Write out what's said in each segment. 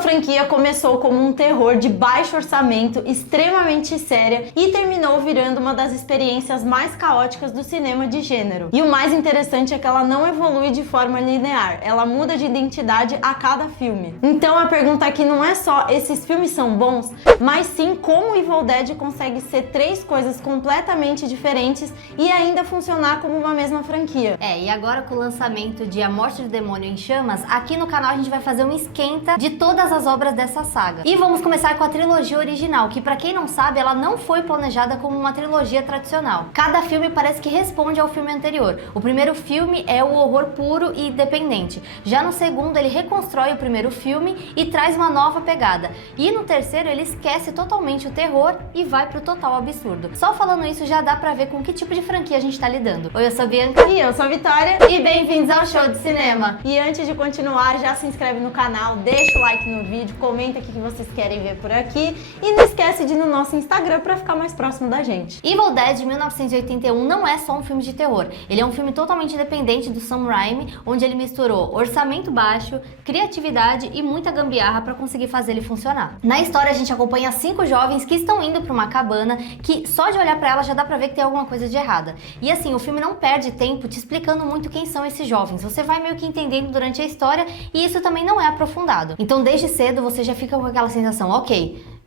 franquia começou como um terror de baixo orçamento, extremamente séria e terminou virando uma das experiências mais caóticas do cinema de gênero. E o mais interessante é que ela não evolui de forma linear, ela muda de identidade a cada filme. Então a pergunta aqui não é só esses filmes são bons, mas sim como Evil Dead consegue ser três coisas completamente diferentes e ainda funcionar como uma mesma franquia. E agora com o lançamento de A Morte do Demônio em Chamas, aqui no canal a gente vai fazer um esquenta de todas as obras dessa saga. E vamos começar com a trilogia original, que pra quem não sabe, ela não foi planejada como uma trilogia tradicional. Cada filme parece que responde ao filme anterior. O primeiro filme é o horror puro e independente. Já no segundo, ele reconstrói o primeiro filme e traz uma nova pegada. E no terceiro, ele esquece totalmente o terror e vai pro total absurdo. Só falando isso já dá pra ver com que tipo de franquia a gente tá lidando. Oi, eu sou a Bianca. E eu sou a Vitória. E bem-vindos ao Show de Cinema. E antes de continuar, já se inscreve no canal, deixa o like no vídeo, comenta o que vocês querem ver por aqui e não esquece de ir no nosso Instagram pra ficar mais próximo da gente. Evil Dead de 1981 não é só um filme de terror, ele é um filme totalmente independente do Sam Raimi, onde ele misturou orçamento baixo, criatividade e muita gambiarra pra conseguir fazer ele funcionar. Na história a gente acompanha 5 jovens que estão indo pra uma cabana que só de olhar pra ela já dá pra ver que tem alguma coisa de errada. E assim, o filme não perde tempo te explicando muito quem são esses jovens, você vai meio que entendendo durante a história e isso também não é aprofundado. Então desde cedo você já fica com aquela sensação, ok,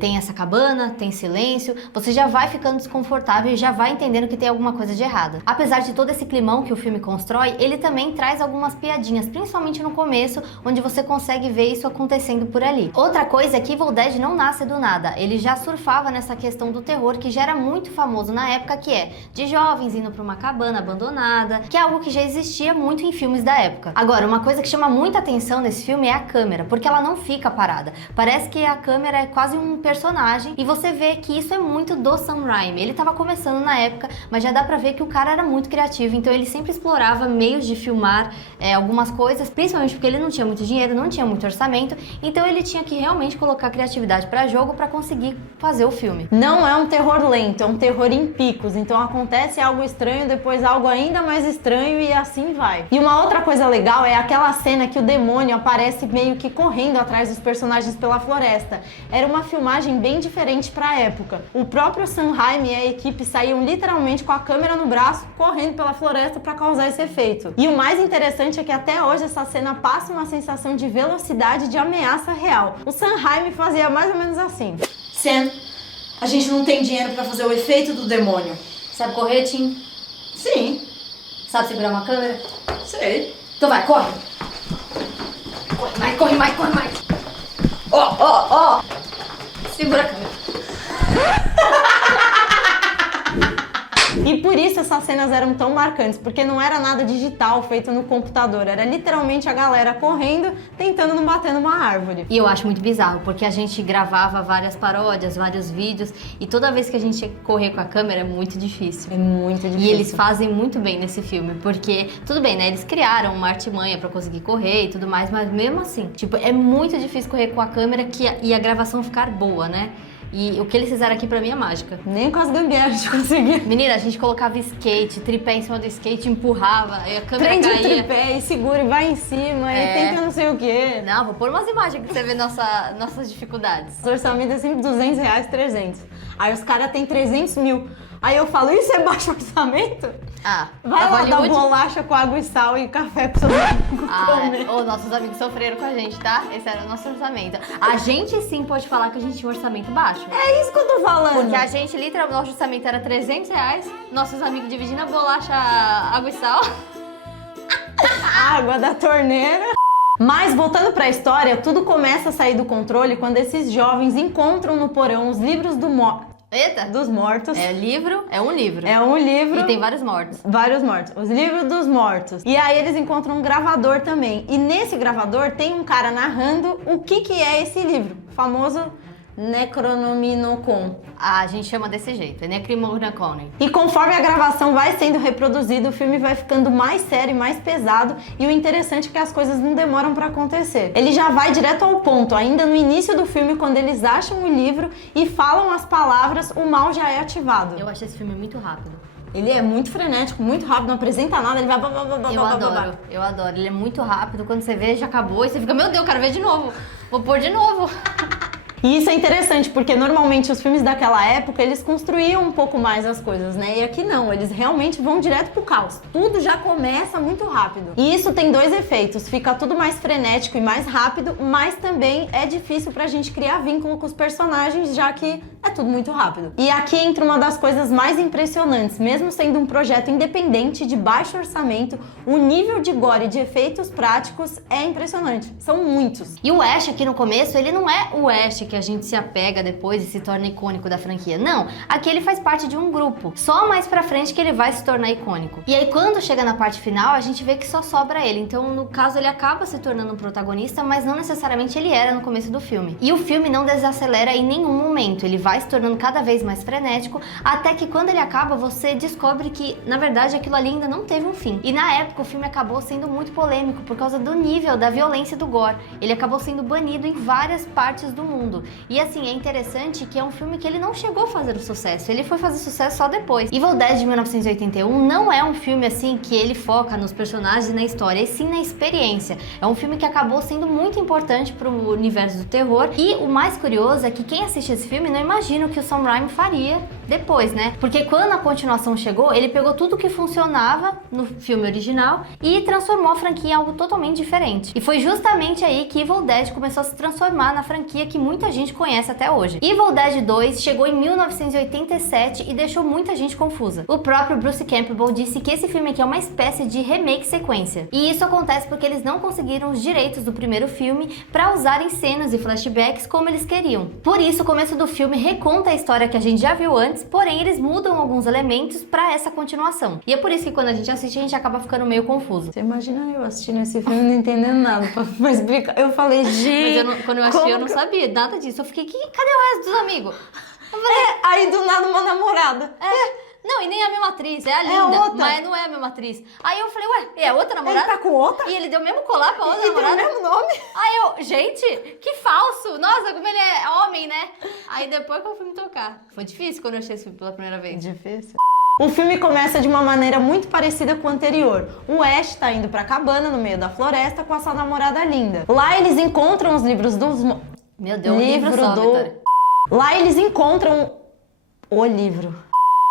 tem essa cabana, tem silêncio, você já vai ficando desconfortável e já vai entendendo que tem alguma coisa de errado. Apesar de todo esse climão que o filme constrói, ele também traz algumas piadinhas, principalmente no começo, onde você consegue ver isso acontecendo por ali. Outra coisa é que Evil Dead não nasce do nada, ele já surfava nessa questão do terror que já era muito famoso na época, que é de jovens indo para uma cabana abandonada, que é algo que já existia muito em filmes da época. Agora, uma coisa que chama muita atenção nesse filme é a câmera, porque ela não fica parada. Parece que a câmera é quase um personagem e você vê que isso é muito do Sam Raimi. Ele estava começando na época, mas já dá pra ver que o cara era muito criativo, então ele sempre explorava meios de filmar algumas coisas, principalmente porque ele não tinha muito dinheiro, não tinha muito orçamento, então ele tinha que realmente colocar criatividade pra jogo pra conseguir fazer o filme. Não é um terror lento, é um terror em picos, então acontece algo estranho, depois algo ainda mais estranho e assim vai. E uma outra coisa legal é aquela cena que o demônio aparece meio que correndo atrás dos personagens pela floresta. Era uma filmagem bem diferente para a época. O próprio Sam Raimi e a equipe saíam literalmente com a câmera no braço, correndo pela floresta para causar esse efeito. E o mais interessante é que até hoje essa cena passa uma sensação de velocidade, de ameaça real. O Sam Raimi fazia mais ou menos assim. Sam, a gente não tem dinheiro para fazer o efeito do demônio. Sabe correr, Tim? Sim. Sabe segurar uma câmera? Sei. Então vai, corre! Corre mais, corre mais! Ó! Segura a câmera. E por isso essas cenas eram tão marcantes, porque não era nada digital feito no computador, era literalmente a galera correndo, tentando não bater numa árvore. E eu acho muito bizarro, porque a gente gravava várias paródias, vários vídeos, e toda vez que a gente ia correr com a câmera é muito difícil. É muito difícil. E eles fazem muito bem nesse filme, porque, tudo bem, né, eles criaram uma artimanha pra conseguir correr e tudo mais, mas mesmo assim, tipo, é muito difícil correr com a câmera e a gravação ficar boa, né? E o que eles fizeram aqui pra mim é mágica. Nem com as gambiarras a gente conseguia. Menina, a gente colocava skate, tripé em cima do skate, empurrava, aí a câmera Prende caía. o tripé e segura e vai em cima e tenta não sei o quê. Não, vou pôr umas imagens pra você ver nossas dificuldades. O orçamento é sempre R$200, 300. Aí os caras têm 300 mil. Aí eu falo, isso é baixo orçamento? Vai lá dar bolacha com água e sal e café pro seu amigo comer. Nossos amigos sofreram com a gente, tá? Esse era o nosso orçamento. A gente sim pode falar que a gente tinha um orçamento baixo. É isso que eu tô falando. Porque a gente, literalmente, nosso orçamento era R$300, nossos amigos dividindo a bolacha, água e sal. Água da torneira. Mas voltando pra história, tudo começa a sair do controle quando esses jovens encontram no porão os livros dos mortos. É um livro. É um livro. E tem vários mortos. Vários mortos. Os livros dos mortos. E aí eles encontram um gravador também. E nesse gravador tem um cara narrando o que é esse livro. O famoso Necronomicon. A gente chama desse jeito, é Necronomicon. E conforme a gravação vai sendo reproduzida, o filme vai ficando mais sério e mais pesado. E o interessante é que as coisas não demoram pra acontecer. Ele já vai direto ao ponto. Ainda no início do filme, quando eles acham o livro e falam as palavras, o mal já é ativado. Eu acho esse filme muito rápido. Ele é muito frenético, muito rápido, não apresenta nada, ele vai... Eu adoro. Ele é muito rápido, quando você vê, já acabou, e você fica, meu Deus, eu quero ver de novo. Vou pôr de novo. E isso é interessante, porque normalmente os filmes daquela época, eles construíam um pouco mais as coisas, né? E aqui não, eles realmente vão direto pro caos. Tudo já começa muito rápido. E isso tem dois efeitos, fica tudo mais frenético e mais rápido, mas também é difícil pra gente criar vínculo com os personagens, já que é tudo muito rápido. E aqui entra uma das coisas mais impressionantes, mesmo sendo um projeto independente, de baixo orçamento, o nível de gore e de efeitos práticos é impressionante. São muitos. E o Ash aqui no começo, ele não é o Ash que a gente se apega depois e se torna icônico da franquia. Não, aqui ele faz parte de um grupo. Só mais pra frente que ele vai se tornar icônico. E aí quando chega na parte final, a gente vê que só sobra ele. Então, no caso, ele acaba se tornando um protagonista, mas não necessariamente ele era no começo do filme. E o filme não desacelera em nenhum momento. Ele vai se tornando cada vez mais frenético, até que quando ele acaba, você descobre que, na verdade, aquilo ali ainda não teve um fim. E na época, o filme acabou sendo muito polêmico por causa do nível da violência e do gore. Ele acabou sendo banido em várias partes do mundo. E assim, é interessante que é um filme que ele não chegou a fazer o sucesso, ele foi fazer sucesso só depois. Evil Dead de 1981 não é um filme assim que ele foca nos personagens e na história, e sim na experiência. É um filme que acabou sendo muito importante pro universo do terror, e o mais curioso é que quem assiste esse filme não imagina o que o Sam Raimi faria depois, né? Porque quando a continuação chegou, ele pegou tudo que funcionava no filme original e transformou a franquia em algo totalmente diferente. E foi justamente aí que Evil Dead começou a se transformar na franquia que muita gente conhece até hoje. Evil Dead 2 chegou em 1987 e deixou muita gente confusa. O próprio Bruce Campbell disse que esse filme aqui é uma espécie de remake sequência. E isso acontece porque eles não conseguiram os direitos do primeiro filme para usarem cenas e flashbacks como eles queriam. Por isso, o começo do filme reconta a história que a gente já viu antes, porém eles mudam alguns elementos para essa continuação. E é por isso que quando a gente assiste, a gente acaba ficando meio confuso. Você imagina eu assistindo esse filme não entendendo nada pra explicar. Eu falei, gente... Mas quando eu assisti, eu não sabia nada disso. Eu fiquei, cadê o resto dos amigos? Eu falei, aí do nada uma namorada. Não, e nem a mesma atriz, é a Linda, outra. mas não é a mesma atriz. Aí eu falei, ué, é outra namorada? Ele tá com outra? E ele deu o mesmo colar pra outra E tem namorada? o mesmo nome? Aí eu, gente, que falso! Nossa, como ele é homem, né? Aí depois que eu fui me tocar. Foi difícil quando eu achei esse filme pela primeira vez. Difícil. O filme começa de uma maneira muito parecida com o anterior. O Ash tá indo pra cabana no meio da floresta com a sua namorada Linda. Lá eles encontram os livros dos... Meu Deus, um livro só, Vitória. Lá eles encontram o livro.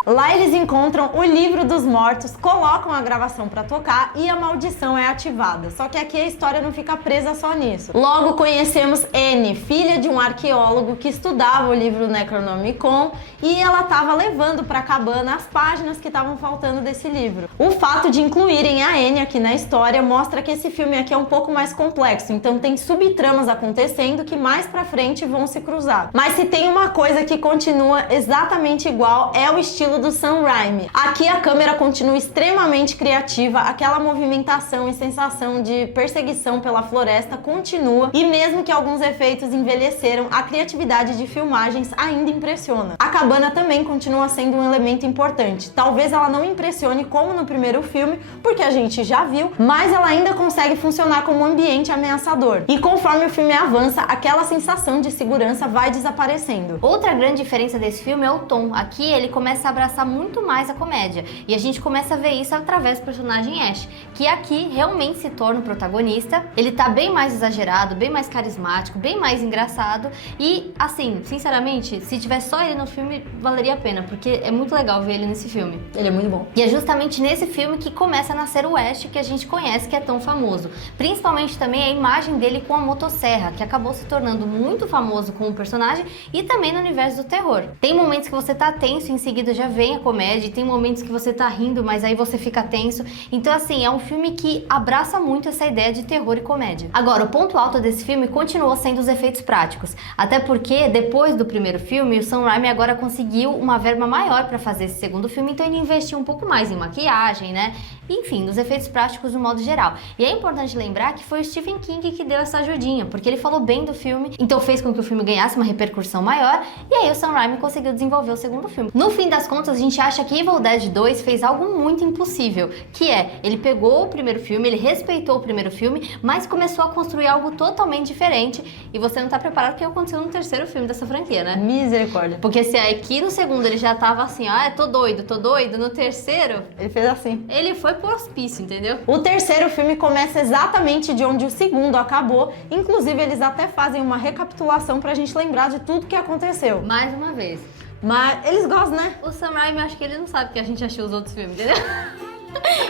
Lá eles encontram o livro dos mortos, colocam a gravação pra tocar e a maldição é ativada. Só que aqui a história não fica presa só nisso. Logo conhecemos Anne, filha de um arqueólogo que estudava o livro Necronomicon, e ela estava levando pra cabana as páginas que estavam faltando desse livro. O fato de incluírem a Anne aqui na história mostra que esse filme aqui é um pouco mais complexo, então tem subtramas acontecendo que mais pra frente vão se cruzar. Mas se tem uma coisa que continua exatamente igual, é o estilo do Sam Raimi. Aqui a câmera continua extremamente criativa, aquela movimentação e sensação de perseguição pela floresta continua, e mesmo que alguns efeitos envelheceram, a criatividade de filmagens ainda impressiona. A cabana também continua sendo um elemento importante. Talvez ela não impressione como no primeiro filme, porque a gente já viu, mas ela ainda consegue funcionar como um ambiente ameaçador. E conforme o filme avança, aquela sensação de segurança vai desaparecendo. Outra grande diferença desse filme é o tom. Aqui ele começa a abraçar muito mais a comédia, e a gente começa a ver isso através do personagem Ash, que aqui realmente se torna o protagonista. Ele tá bem mais exagerado, bem mais carismático, bem mais engraçado, e assim, sinceramente, se tivesse só ele no filme, valeria a pena, porque é muito legal ver ele nesse filme. Ele é muito bom. E é justamente nesse filme que começa a nascer o Ash que a gente conhece, que é tão famoso. Principalmente também a imagem dele com a motosserra, que acabou se tornando muito famoso com o personagem e também no universo do terror. Tem momentos que você tá tenso e em seguida já vem a comédia, e tem momentos que você tá rindo, mas aí você fica tenso. Então assim, é um filme que abraça muito essa ideia de terror e comédia. Agora, o ponto alto desse filme continuou sendo os efeitos práticos. Até porque, depois do primeiro filme, o Sam Raimi agora conseguiu uma verba maior para fazer esse segundo filme, então ele investiu um pouco mais em maquiagem, né? Enfim, nos efeitos práticos no modo geral. E é importante lembrar que foi o Stephen King que deu essa ajudinha, porque ele falou bem do filme, então fez com que o filme ganhasse uma repercussão maior, e aí o Sam Raimi conseguiu desenvolver o segundo filme. No fim das contas, contas, a gente acha que Evil Dead 2 fez algo muito impossível, que é, ele pegou o primeiro filme, ele respeitou o primeiro filme, mas começou a construir algo totalmente diferente, e você não tá preparado porque aconteceu no terceiro filme dessa franquia, né? Misericórdia. Porque se aqui no segundo ele já tava assim, tô doido, no terceiro, Ele fez assim. ele foi pro hospício, entendeu? O terceiro filme começa exatamente de onde o segundo acabou. Inclusive, eles até fazem uma recapitulação pra gente lembrar de tudo que aconteceu. Mais uma vez. Mas eles gostam, né? O Sam Raimi, acho que ele não sabe que a gente achou os outros filmes, entendeu?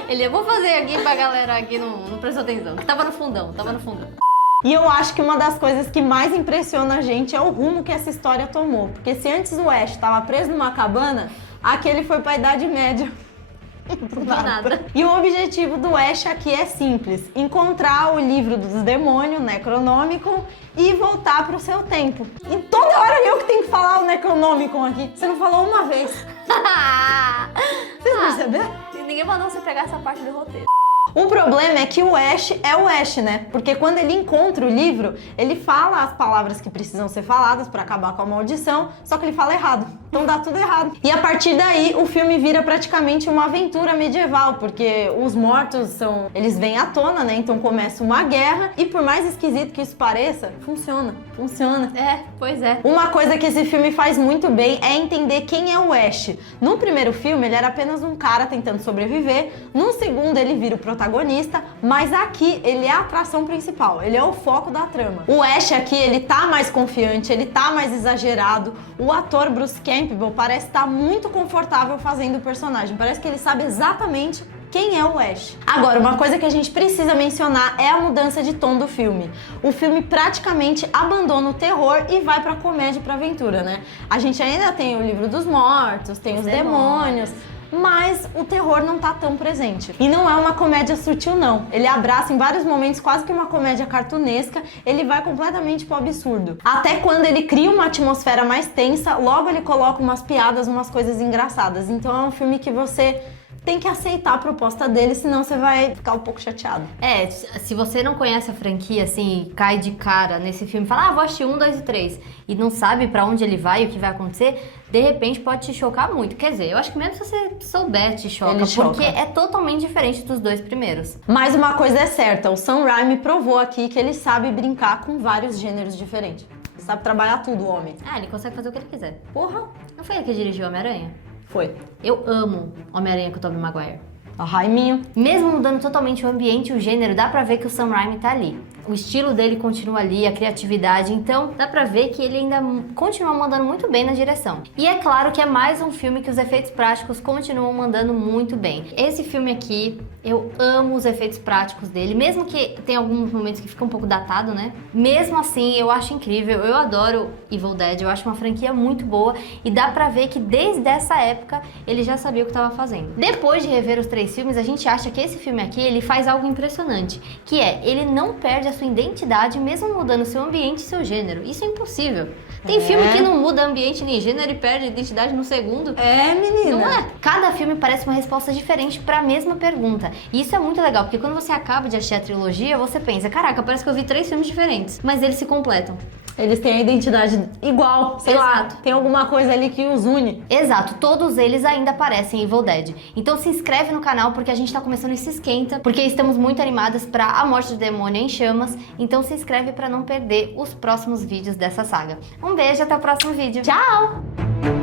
Eu vou fazer aqui pra galera aqui não prestou atenção. Tava no fundão. E eu acho que uma das coisas que mais impressiona a gente é o rumo que essa história tomou. Porque se antes o Ash estava preso numa cabana, aqui ele foi pra Idade Média. Do nada. E o objetivo do Ash aqui é simples: encontrar o livro dos demônios, Necronomicon, e voltar pro seu tempo. E toda hora eu que tenho que falar o Necronomicon aqui. Você não falou uma vez. Vocês perceberam? Ninguém mandou você pegar essa parte do roteiro. O problema é que o Ash é o Ash, né? Porque quando ele encontra o livro, ele fala as palavras que precisam ser faladas pra acabar com a maldição, só que ele fala errado. Então dá tudo errado. E a partir daí, o filme vira praticamente uma aventura medieval, porque os mortos eles vêm à tona, né? Então começa uma guerra e por mais esquisito que isso pareça, funciona. É, pois é. Uma coisa que esse filme faz muito bem é entender quem é o Ash. No primeiro filme, ele era apenas um cara tentando sobreviver. No segundo, ele vira o protagonista. Mas aqui, ele é a atração principal. Ele é o foco da trama. O Ash aqui, ele tá mais confiante, ele tá mais exagerado. O ator Bruce Campbell parece estar muito confortável fazendo o personagem. Parece que ele sabe exatamente quem é o Ash. Agora, uma coisa que a gente precisa mencionar é a mudança de tom do filme. O filme praticamente abandona o terror e vai pra comédia e pra aventura, né? A gente ainda tem o livro dos mortos, tem os demônios, mas o terror não tá tão presente. E não é uma comédia sutil, não. Ele abraça em vários momentos quase que uma comédia cartunesca, ele vai completamente pro absurdo. Até quando ele cria uma atmosfera mais tensa, logo ele coloca umas piadas, umas coisas engraçadas. Então é um filme que você tem que aceitar a proposta dele, senão você vai ficar um pouco chateado. Se você não conhece a franquia, assim, cai de cara nesse filme, fala, vou assistir 1, 2 e 3, e não sabe pra onde ele vai e o que vai acontecer, de repente pode te chocar muito. Quer dizer, eu acho que mesmo se você souber, te choca, porque é totalmente diferente dos dois primeiros. Mas uma coisa é certa, o Sam Raimi provou aqui que ele sabe brincar com vários gêneros diferentes. Ele sabe trabalhar tudo, o homem. Ele consegue fazer o que ele quiser. Porra! Não foi ele que dirigiu Homem-Aranha? Foi. Eu amo Homem-Aranha com o Tobey Maguire. A Raiminho. Mesmo mudando totalmente o ambiente e o gênero, dá pra ver que o Sam Raimi tá ali. O estilo dele continua ali, a criatividade, então dá pra ver que ele ainda continua mandando muito bem na direção. E é claro que é mais um filme que os efeitos práticos continuam mandando muito bem. Esse filme aqui, eu amo os efeitos práticos dele, mesmo que tem alguns momentos que fica um pouco datado, né? Mesmo assim, eu acho incrível, eu adoro Evil Dead, eu acho uma franquia muito boa e dá pra ver que desde essa época ele já sabia o que estava fazendo. Depois de rever os 3 filmes, a gente acha que esse filme aqui, ele faz algo impressionante, que é, ele não perde a sua identidade mesmo mudando seu ambiente e seu gênero. Isso é impossível. Tem filme que não muda ambiente nem gênero e perde identidade no segundo. É, menina. Não é? Cada filme parece uma resposta diferente para a mesma pergunta. E isso é muito legal, porque quando você acaba de assistir a trilogia, você pensa, caraca, parece que eu vi 3 filmes diferentes, mas eles se completam. Eles têm a identidade igual, sei lá, tem alguma coisa ali que os une. Exato, todos eles ainda aparecem em Evil Dead. Então se inscreve no canal porque a gente tá começando esse esquenta, porque estamos muito animadas pra A Morte do Demônio em Chamas, então se inscreve pra não perder os próximos vídeos dessa saga. Um beijo, até o próximo vídeo. Tchau!